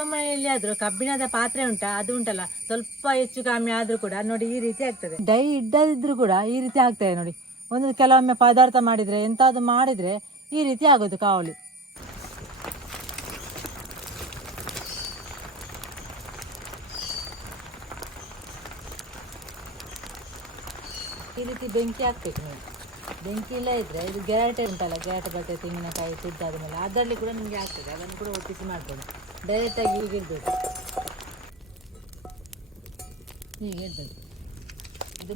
ನಿಮ್ಮ ಮನೆಯಲ್ಲಿ ಆದ್ರೂ ಕಬ್ಬಿಣದ ಪಾತ್ರೆ ಉಂಟಾ, ಅದು ಉಂಟಲ್ಲ, ಸ್ವಲ್ಪ ಹೆಚ್ಚು ಕಮ್ಮಿ ಆದ್ರೂ ಕೂಡ ನೋಡಿ ಈ ರೀತಿ ಆಗ್ತದೆ. ಡೈ ಇದ್ದದಿದ್ರು ಕೂಡ ಈ ರೀತಿ ಆಗ್ತದೆ ನೋಡಿ. ಒಂದು ಕೆಲವೊಮ್ಮೆ ಪದಾರ್ಥ ಮಾಡಿದ್ರೆ ಎಂತಾದ್ರು ಮಾಡಿದ್ರೆ ಈ ರೀತಿ ಆಗೋದು ಕಾವಲಿ. ಈ ರೀತಿ ಬೆಂಕಿ ಹಾಕ್ಬೇಕು ನೋಡಿ. ಬೆಂಕಿ ಇಲ್ಲ ಇದ್ರೆ ಇದು ಗೆರಟೆ ಉಂಟಲ್ಲ, ಗೆರಟೆ ಬಟ್ಟೆ ತೆಂಗಿನಕಾಯಿ ತುದ್ದಾದ ಮೇಲೆ ಅದರಲ್ಲಿ ಕೂಡ ನಿಮಗೆ ಆಗ್ತದೆ. ಅದನ್ನು ಕೂಡ ಒಟ್ಟಿಸಿ ಮಾಡ್ಬೋದು. ಡೈರೆಕ್ಟಾಗಿ ಹೀಗೆ ಇಡಬೇಕು, ಹೀಗೆ ಇಡಬೇಕು. ಇದು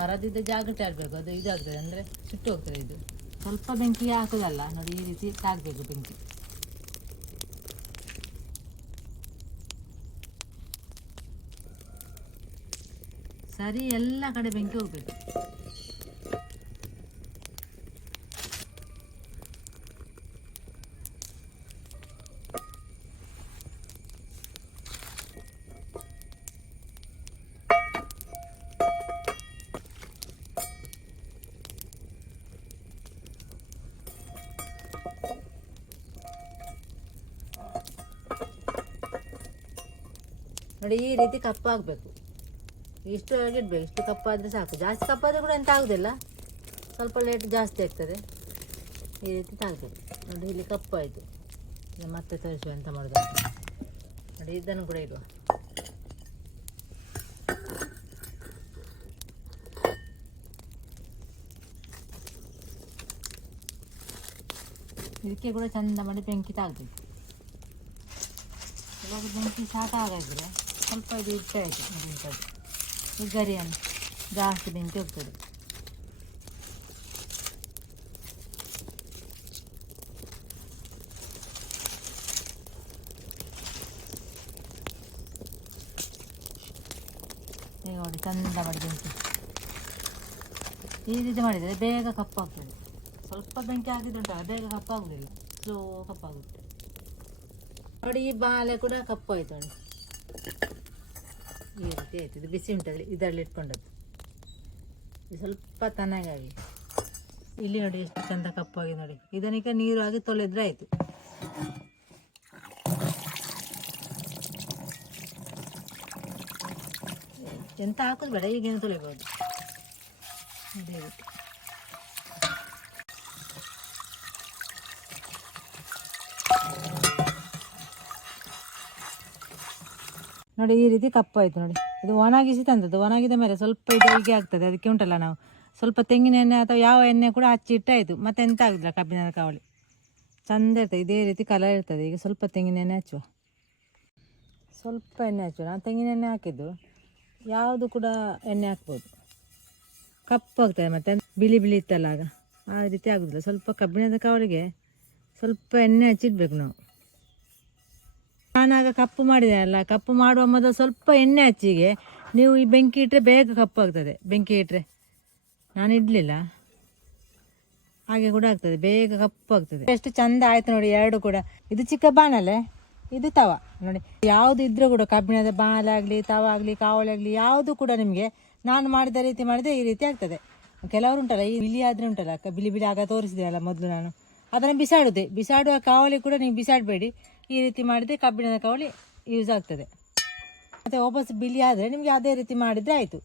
ಮರದಿದ್ದ ಜಾಗ್ರತೆ ಆಗಬೇಕು, ಅದು ಇದಾಗ್ತದೆ ಅಂದರೆ ಸುಟ್ಟು ಹೋಗ್ತದೆ. ಇದು ಸ್ವಲ್ಪ ಬೆಂಕಿ ಹಾಕೋದಲ್ಲ ನೋಡಿ, ಈ ರೀತಿ ತಾಗಬೇಕು ಬೆಂಕಿ. ಸರಿ ಎಲ್ಲ ಕಡೆ ಬೆಂಕಿ ಹೋಗ್ಬೇಕು. ನೋಡಿ ಈ ರೀತಿ ಕಪ್ಪಾಗಬೇಕು. ಇಷ್ಟು ಇಡಬೇಕು, ಇಷ್ಟು ಕಪ್ಪಾದರೆ ಸಾಕು. ಜಾಸ್ತಿ ಕಪ್ಪಾದರೆ ಕೂಡ ಎಂತ ಆಗೋದಿಲ್ಲ, ಸ್ವಲ್ಪ ಲೇಟ್ ಜಾಸ್ತಿ ಆಗ್ತದೆ. ಈ ರೀತಿ ತಾಗಬೇಕು ನೋಡಿ. ಇಲ್ಲಿ ಕಪ್ಪಾಯಿತು, ಮತ್ತೆ ತರಿಸುವ ಎಂತ ಮಾಡೋದು ನೋಡಿ. ಇದನ್ನು ಕೂಡ ಇಡುವ. ಇದಕ್ಕೆ ಕೂಡ ಚಂದ ಮಾಡಿ ಬೆಂಕಿ ತಾಗಬೇಕು. ಇವಾಗ ಬೆಂಕಿ ಸಾಕಾಗಿದ್ರೆ ಸ್ವಲ್ಪ ಇದು ಇಟ್ಟೆ ಆಯಿತು ನೋಡಿ. ಈ ಗರಿಯನ್ನು ಜಾಸ್ತಿ ಬೆಂಕಿ ಹೋಗ್ತದೆ. ಈಗ ನೋಡಿ ಚಂದ ಮಾಡಿ ಬೆಂಕಿ ಈ ರೀತಿ ಮಾಡಿದರೆ ಬೇಗ ಕಪ್ಪಾಗ್ತದೆ. ಸ್ವಲ್ಪ ಬೆಂಕಿ ಹಾಕಿದ್ರುಂಟಲ್ಲ ಬೇಗ ಕಪ್ಪಾಗುವುದಿಲ್ಲ, ಸ್ಲೋ ಕಪ್ಪಾಗುತ್ತೆ ನೋಡಿ. ಈ ಬಾಳೆ ಕೂಡ ಕಪ್ಪಾಯಿತು ನೋಡಿ. ಈ ರೀತಿ ಆಯ್ತು. ಇದು ಬಿಸಿ ಉಂಟಲ್ಲಿ, ಇದರಲ್ಲಿ ಇಟ್ಕೊಂಡದ್ದು. ಇದು ಸ್ವಲ್ಪ ತಣ್ಣಗಾಗಿ ಇಲ್ಲಿ ನೋಡಿ ಎಷ್ಟು ಚಂದ ಕಪ್ಪಾಗಿ ನೋಡಿ. ಇದನ್ನೀಗ ನೀರು ಹಾಕಿ ತೊಳೆದ್ರೆ ಆಯಿತು. ಎಂತ ಹಾಕೋದು ಬೇಡ, ಈಗೇನು ತೊಳಿಬೋದು. ಅದೇ ರೀತಿ ನೋಡಿ. ಈ ರೀತಿ ಕಪ್ಪಾಯಿತು ನೋಡಿ. ಇದು ಒಣಗಿಸಿ ತಂದದ್ದು. ಒಣಗಿದ ಮೇಲೆ ಸ್ವಲ್ಪ ಇದು ಹೀಗೆ ಆಗ್ತದೆ. ಅದಕ್ಕೆ ಉಂಟಲ್ಲ ನಾವು ಸ್ವಲ್ಪ ತೆಂಗಿನ ಎಣ್ಣೆ ಅಥವಾ ಯಾವ ಎಣ್ಣೆ ಕೂಡ ಹಚ್ಚಿ ಇಟ್ಟಾಯಿತು. ಮತ್ತೆ ಎಂತ ಆಗುದಿಲ್ಲ, ಕಬ್ಬಿಣದ ಕಾವಲಿ ಚಂದ ಇರ್ತದೆ. ಇದೇ ರೀತಿ ಕಲರ್ ಇರ್ತದೆ. ಈಗ ಸ್ವಲ್ಪ ತೆಂಗಿನ ಎಣ್ಣೆ ಹಚ್ಚುವ, ಸ್ವಲ್ಪ ಎಣ್ಣೆ ಹಚ್ಚುವ. ನಾನು ತೆಂಗಿನ ಎಣ್ಣೆ ಹಾಕಿದ್ದು, ಯಾವುದು ಕೂಡ ಎಣ್ಣೆ ಹಾಕ್ಬೋದು. ಕಪ್ಪಾಗ್ತದೆ ಮತ್ತು ಬಿಳಿ ಬಿಳಿ ಇತ್ತಲ್ಲ ಆಗ, ಆ ರೀತಿ ಆಗೋದಿಲ್ಲ. ಸ್ವಲ್ಪ ಕಬ್ಬಿಣದ ಕಾವಲಿಗೆ ಸ್ವಲ್ಪ ಎಣ್ಣೆ ಹಚ್ಚಿಡ್ಬೇಕು ನಾವು. ನಾನಾಗ ಕಪ್ಪು ಮಾಡಿದೆ ಅಲ್ಲ, ಕಪ್ಪು ಮಾಡುವ ಮೊದಲು ಸ್ವಲ್ಪ ಎಣ್ಣೆ ಹಚ್ಚಿಗೆ ನೀವು ಈ ಬೆಂಕಿ ಇಟ್ಟರೆ ಬೇಗ ಕಪ್ಪಾಗ್ತದೆ. ಬೆಂಕಿ ಇಟ್ಟರೆ ನಾನು ಇಡಲಿಲ್ಲ, ಹಾಗೆ ಕೂಡ ಆಗ್ತದೆ, ಬೇಗ ಕಪ್ಪಾಗ್ತದೆ. ಎಷ್ಟು ಚಂದ ಆಯ್ತು ನೋಡಿ ಎರಡು ಕೂಡ. ಇದು ಚಿಕ್ಕ ಬಾಣಲೆ, ಇದು ತವ ನೋಡಿ. ಯಾವುದು ಇದ್ರೂ ಕೂಡ ಕಬ್ಬಿಣದ ಬಾಣಲೆ ಆಗಲಿ, ತವ ಆಗಲಿ, ಕಾವಲಿ ಆಗಲಿ, ಯಾವುದು ಕೂಡ ನಿಮಗೆ ನಾನು ಮಾಡಿದ ರೀತಿ ಮಾಡಿದರೆ ಈ ರೀತಿ ಆಗ್ತದೆ. ಕೆಲವರು ಉಂಟಲ್ಲ, ಈ ಬಿಳಿ ಆದರೆ ಉಂಟಲ್ಲ, ಬಿಳಿ ಬಿಳಿ ಆಗ ತೋರಿಸಿದೆ ಅಲ್ಲ ಮೊದಲು ನಾನು, ಅದನ್ನು ಬಿಸಾಡುವ ಕಾವಲಿ ಕೂಡ ನೀವು ಬಿಸಾಡಬೇಡಿ. ಈ ರೀತಿ ಮಾಡಿದರೆ ಕಬ್ಬಿಣದ ಕಾವಲಿ ಯೂಸ್ ಆಗ್ತದೆ. ಮತ್ತು ವಾಪಸ್ ಬಿಳಿ ಆದರೆ ನಿಮಗೆ ಅದೇ ರೀತಿ ಮಾಡಿದರೆ ಆಯಿತು.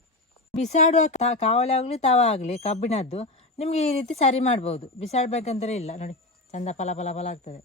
ಬಿಸಾಡುವ ಕಾವಲಿ ಆಗಲಿ ತವ ಆಗಲಿ ಕಬ್ಬಿಣದ್ದು ನಿಮಗೆ ಈ ರೀತಿ ಸರಿ ಮಾಡ್ಬೋದು. ಬಿಸಾಡಬೇಕಂದ್ರೆ ಇಲ್ಲ ನೋಡಿ, ಚಂದ ಫಲ ಆಗ್ತದೆ.